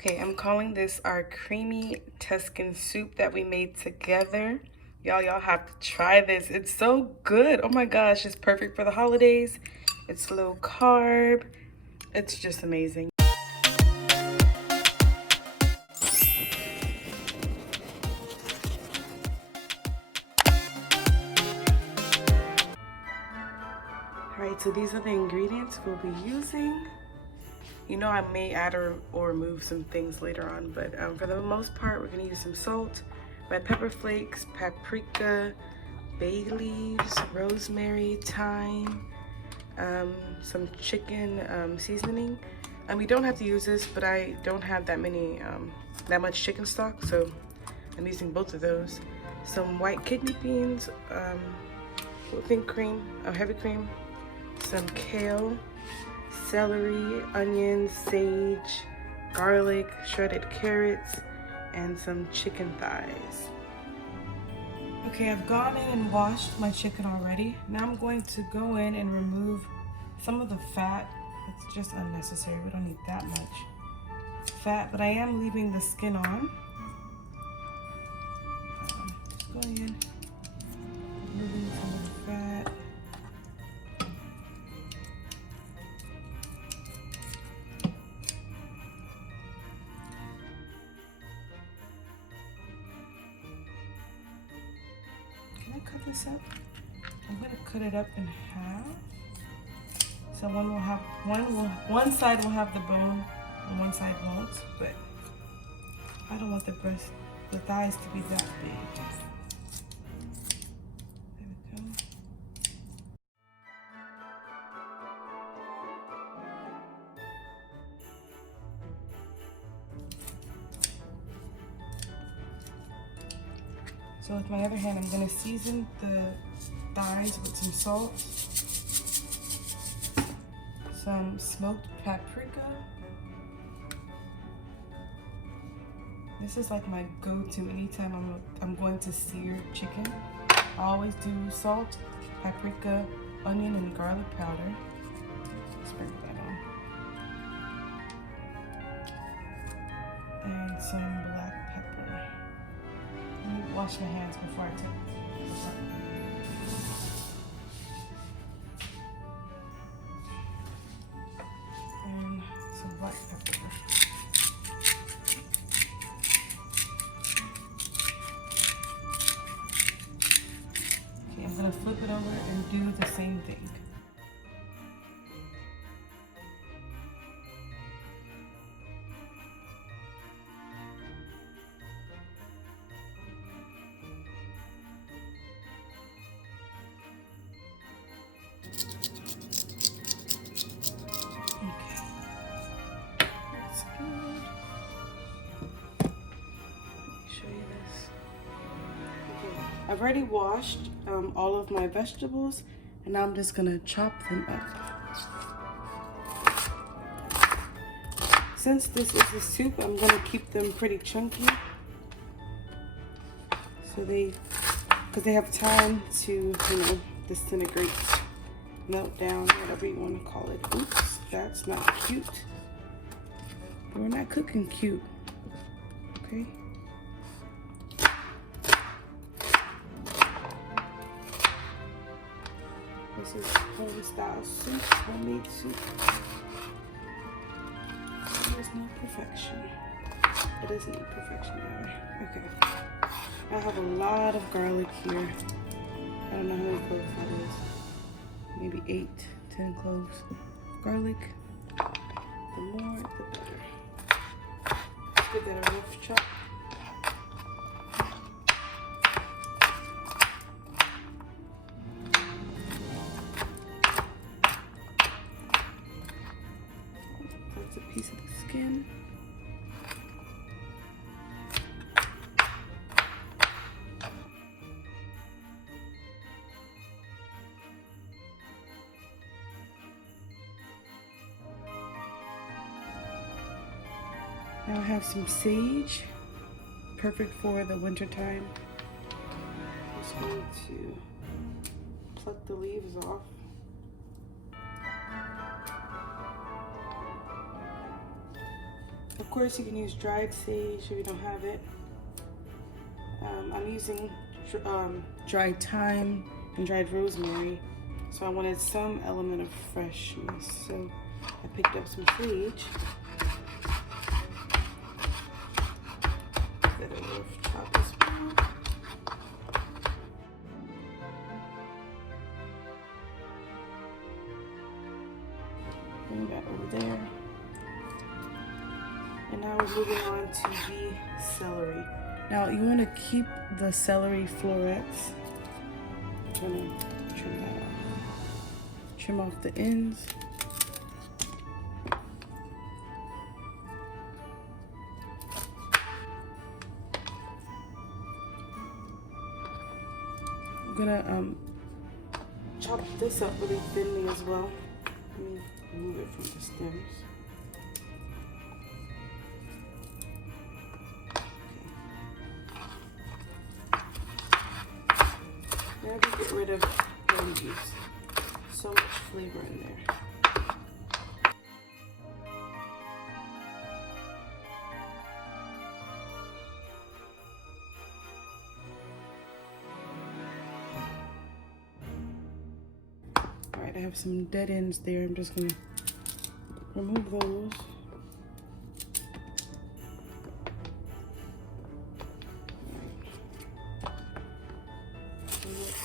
Okay, I'm calling this our creamy Tuscan soup that we made together. Y'all have to try this. It's so good. Oh my gosh, it's perfect for the holidays. It's low carb. It's just amazing. All right, so these are the ingredients we'll be using. You know, I may add or remove some things later on, but for the most part, we're gonna use some salt, red pepper flakes, paprika, bay leaves, rosemary, thyme, some chicken seasoning. You don't have to use this, but I don't have that much chicken stock, so I'm using both of those. Some white kidney beans, whipping cream, heavy cream, some kale, celery, onions, sage, garlic, shredded carrots, and some chicken thighs. Okay, I've gone in and washed my chicken already. Now I'm going to go in and remove some of the fat. It's just unnecessary. We don't need that much fat, but I am leaving the skin on. Just going in, removing some of the fat. Can I cut this up? I'm gonna cut it up in half. So one side will have the bone and one side won't, but I don't want the thighs to be that big. There we go. So with my other hand, I'm gonna season the thighs with some salt, some smoked paprika. This is like my go-to anytime I'm going to sear chicken. I always do salt, paprika, onion, and garlic powder. Sprinkle that on. And some black pepper. Let me wash my hands before I take this up. And some black pepper. Okay, I'm gonna flip it over and do the same thing. I've already washed all of my vegetables, and now I'm just gonna chop them up. Since this is a soup, I'm gonna keep them pretty chunky, so because they have time to, disintegrate, melt down, whatever you want to call it. Oops, that's not cute. We're not cooking cute, okay? This is home style soup, homemade soup. There's no perfection. It isn't perfection either. Okay. I have a lot of garlic here. I don't know how many cloves that is. Maybe 8, 10 cloves. Garlic. The more, the better. Let's give that a rough chop. Piece of the skin. Now I have some sage, perfect for the winter time. Just going to pluck the leaves off. Of course, you can use dried sage if you don't have it. I'm using dried thyme and dried rosemary, so I wanted some element of freshness. So I picked up some sage. Get a little chop as well. Bring that over there. And now we're moving on to the celery. Now you want to keep the celery florets. I'm gonna trim that off. Trim off the ends. I'm gonna chop this up really thinly as well. Let me remove it from the stems. Now we get rid of lemon juice. So much flavor in there. Alright, I have some dead ends there. I'm just gonna remove those.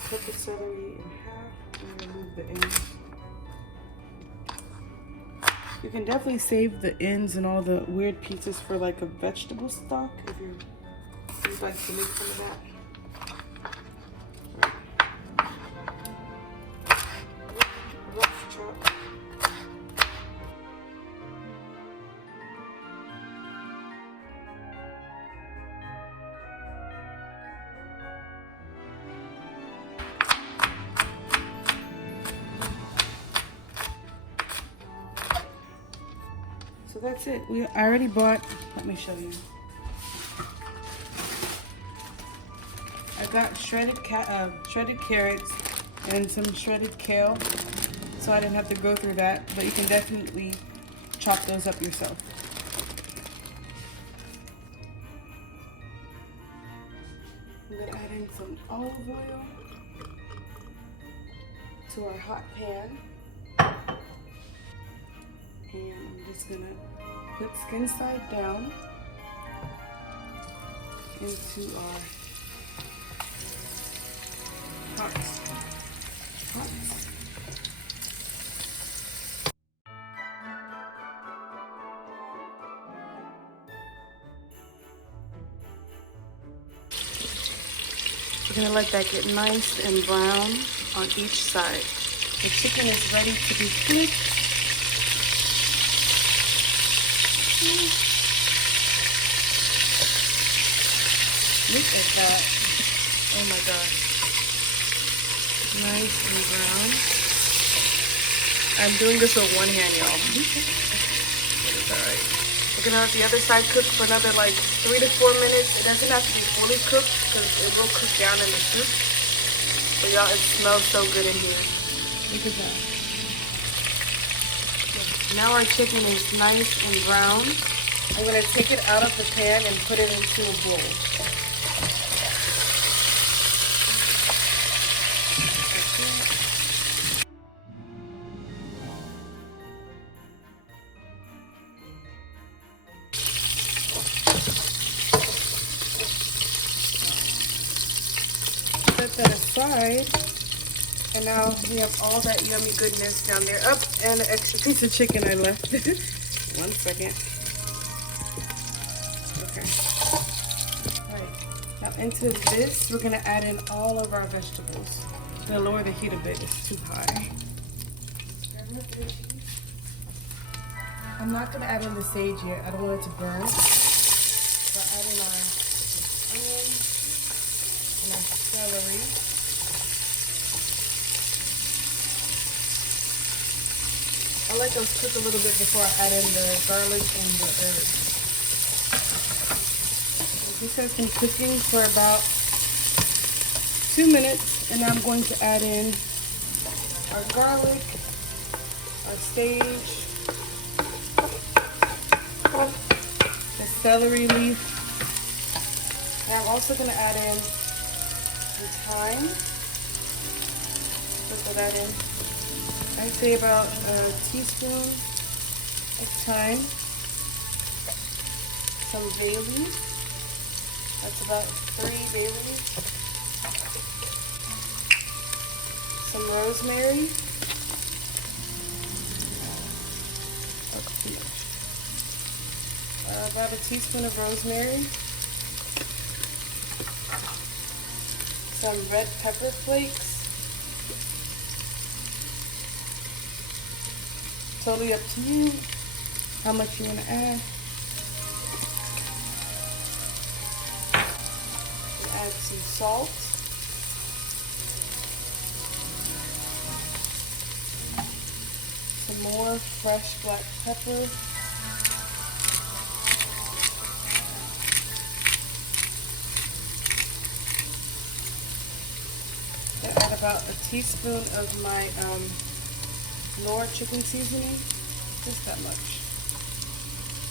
Cut the celery in half and remove the ends. You can definitely save the ends and all the weird pieces for like a vegetable stock if you'd like to make some of that. Rough chop. So that's it. I already bought, let me show you. I got shredded carrots and some shredded kale, so I didn't have to go through that, but you can definitely chop those up yourself. I'm gonna add in some olive oil to our hot pan. And I'm just gonna put skin side down into our pots. We're gonna let that get nice and brown on each side. The chicken is ready to be flipped. Look at that. Oh my gosh. Nice and brown. I'm doing this with one hand, y'all. It's alright. We're gonna let the other side cook for another like 3 to 4 minutes. It doesn't have to be fully cooked because it will cook down in the soup. But y'all, it smells so good in here. Look at that. Now our chicken is nice and brown. I'm gonna take it out of the pan and put it into a bowl. Set that aside, and now we have all that yummy goodness down there. Up, and an extra piece of chicken I left. 1 second. Okay. All right. Now into this, we're gonna add in all of our vegetables. I'm gonna lower the heat a bit. It's too high. I'm not gonna add in the sage yet. I don't want it to burn. So add in our onion and our celery. I let those cook a little bit before I add in the garlic and the herbs. This has been cooking for about 2 minutes, and I'm going to add in our garlic, our sage, celery leaf. And I'm also going to add in some thyme. Put that in. I'd say about a teaspoon of thyme. Some bay leaf. That's about 3 bay leaves. Some rosemary. About a teaspoon of rosemary. Some red pepper flakes. Totally up to you how much you want to add. Add some salt. Some more fresh black pepper. Add about a teaspoon of my Knorr chicken seasoning. Just that much.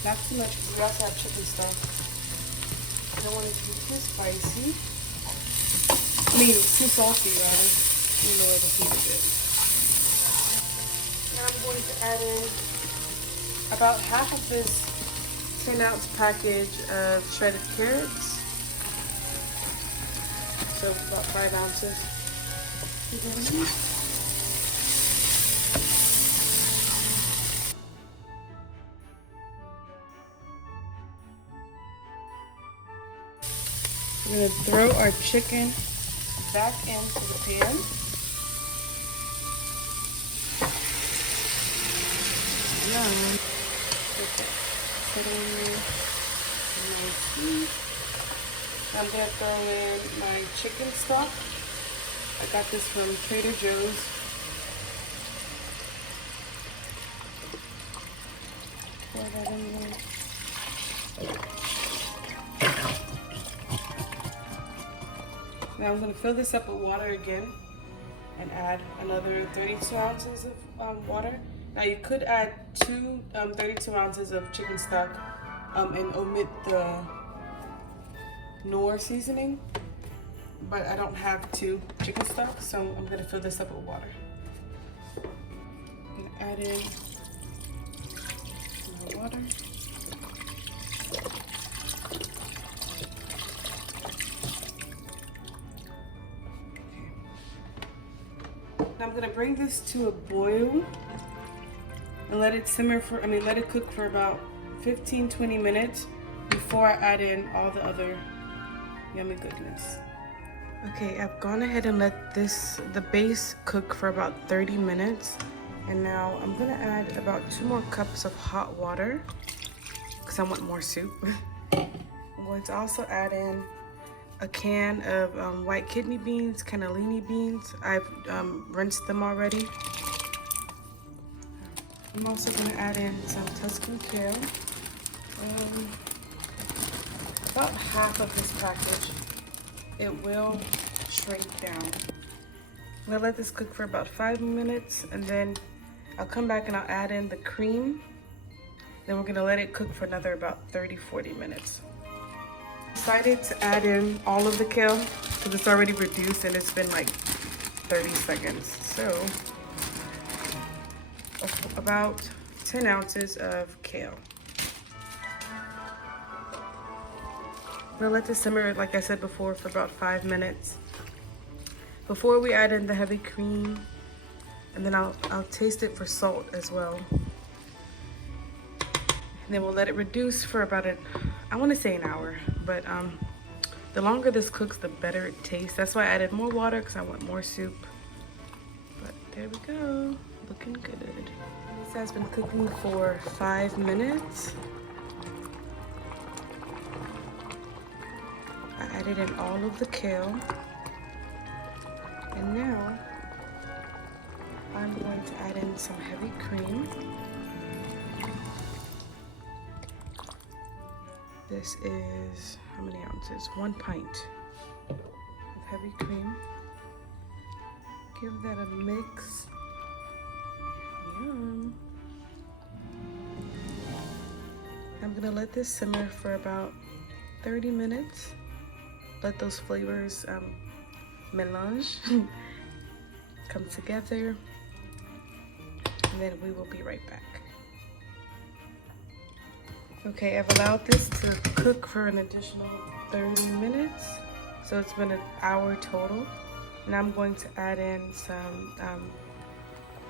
Not too much because we also have chicken stock. I don't want it to be too spicy. I mean, too salty rather. You know where to keep it. And I'm going to add in about half of this 10-ounce package of shredded carrots. So about 5 ounces. We're going to throw our chicken back into the pan. I'm going to throw in my chicken stock. I got this from Trader Joe's. Pour that in there. Now I'm going to fill this up with water again and add another 32 ounces of water. Now you could add two 32 ounces of chicken stock and omit the Knorr seasoning, but I don't have 2 chicken stock, so I'm going to fill this up with water. I'm going to add in my water. Now I'm going to bring this to a boil and let it simmer for, let it cook for about 15-20 minutes before I add in all the other yummy goodness. Okay, I've gone ahead and let the base cook for about 30 minutes. And now I'm gonna add about 2 more cups of hot water because I want more soup. I'm going to also add in a can of white kidney beans, cannellini beans. I've rinsed them already. I'm also gonna add in some Tuscan kale. About half of this package. It will shrink down. I'm gonna let this cook for about 5 minutes and then I'll come back and I'll add in the cream. Then we're gonna let it cook for another about 30-40 minutes. Decided to add in all of the kale because it's already reduced and it's been like 30 seconds. So about 10 ounces of kale. I'm gonna let this simmer, like I said before, for about 5 minutes before we add in the heavy cream, and then I'll taste it for salt as well. And then we'll let it reduce for about I want to say an hour, but the longer this cooks, the better it tastes. That's why I added more water because I want more soup. But there we go, looking good. This has been cooking for 5 minutes. I added in all of the kale. And now I'm going to add in some heavy cream. This is, how many ounces? 1 pint of heavy cream. Give that a mix. Yum. I'm gonna let this simmer for about 30 minutes. Let those flavors melange, come together, and then we will be right back. Okay, I've allowed this to cook for an additional 30 minutes. So it's been an hour total. And I'm going to add in some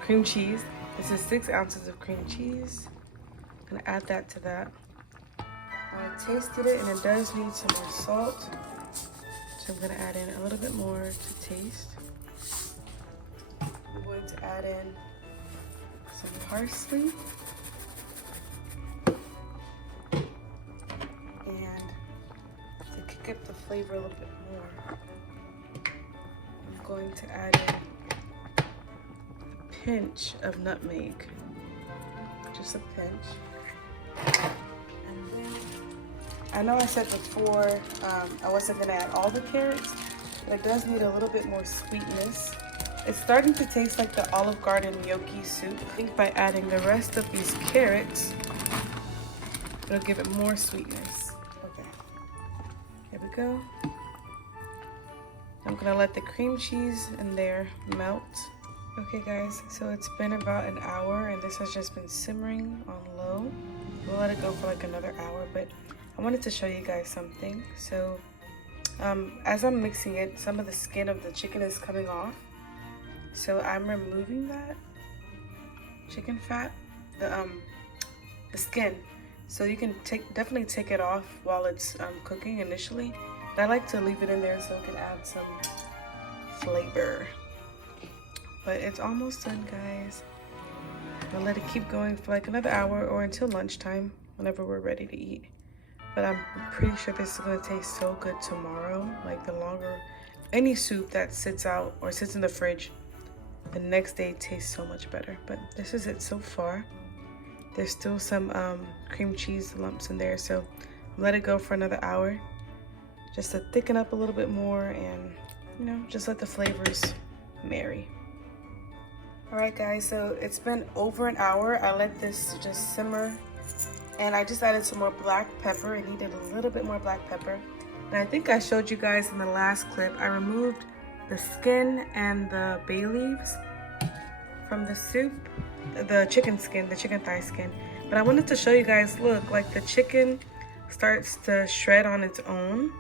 cream cheese. This is 6 ounces of cream cheese. I'm gonna add that to that. I tasted it and it does need some more salt. So I'm gonna add in a little bit more to taste. I'm going to add in some parsley. And to kick up the flavor a little bit more, I'm going to add in a pinch of nutmeg. Just a pinch. And then, I know I said before I wasn't gonna add all the carrots, but it does need a little bit more sweetness. It's starting to taste like the Olive Garden gnocchi soup. I think by adding the rest of these carrots, it'll give it more sweetness. Okay, here we go. I'm gonna let the cream cheese in there melt. Okay guys, so it's been about an hour and this has just been simmering on low. We'll let it go for like another hour, but I wanted to show you guys something. So as I'm mixing it, some of the skin of the chicken is coming off. So I'm removing that chicken fat, the skin. So you can definitely take it off while it's cooking initially. But I like to leave it in there so it can add some flavor. But it's almost done, guys. I'll let it keep going for like another hour or until lunchtime, whenever we're ready to eat. But I'm pretty sure this is gonna taste so good tomorrow. Like the longer, any soup that sits out or sits in the fridge, the next day tastes so much better. But this is it so far. There's still some cream cheese lumps in there, so let it go for another hour just to thicken up a little bit more and, you know, just let the flavors marry. All right guys, so it's been over an hour. I let this just simmer and I just added some more black pepper. It needed a little bit more black pepper. And I think I showed you guys in the last clip, I removed the skin and the bay leaves from the soup, the chicken skin, the chicken thigh skin. But I wanted to show you guys, look, like the chicken starts to shred on its own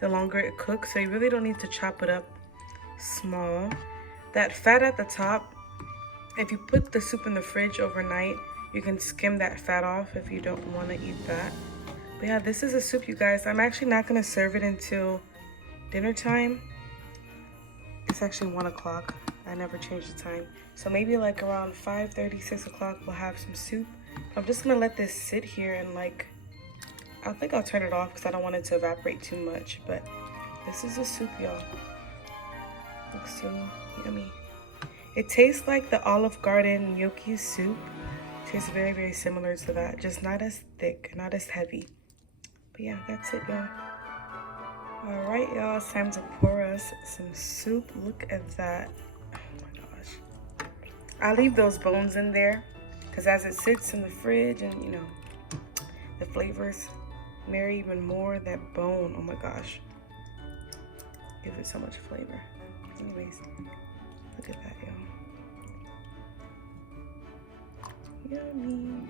the longer it cooks. So you really don't need to chop it up small. That fat at the top, if you put the soup in the fridge overnight, you can skim that fat off if you don't want to eat that. But yeah, this is a soup, you guys. I'm actually not going to serve it until dinner time. It's actually 1 o'clock. I never change the time. So maybe like around 5:30, 6 o'clock, we'll have some soup. I'm just going to let this sit here and like, I think I'll turn it off because I don't want it to evaporate too much. But this is a soup, y'all. Looks so yummy. It tastes like the Olive Garden gnocchi soup. It tastes very, very similar to that. Just not as thick, not as heavy. But yeah, that's it, y'all. All right, y'all. It's time to pour us some soup. Look at that. Oh my gosh. I leave those bones in there because as it sits in the fridge and, you know, the flavors marry even more. That bone, oh my gosh. Give it so much flavor. Anyways, look at that, y'all. Yummy.